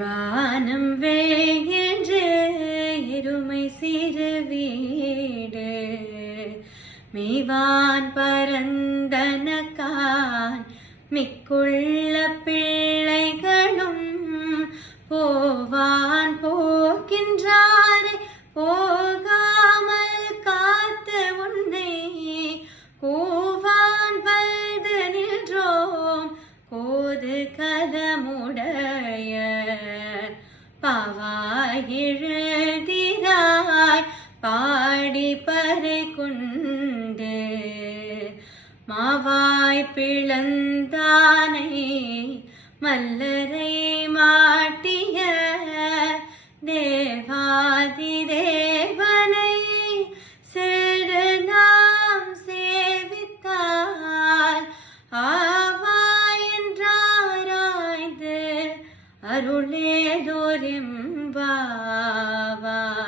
தாழ்வானம் வேகின்ற இருமை சிறு வீடு. மெய்வான் பரந்தனக்கான் மிக்குள்ள பிள்ளைகளும் போவான் போக்கின்றாரை போகாமல் காத்து உன்னை கூவான் வந்து நின்றோம். கோது கதமுடன் கதமுடைய பாவாயிழுதிராய் பாடி பறை கொண்டு. மாவாய் பிளந்தானை மல்லரை അരുളേതൊരിമ്പാവാ.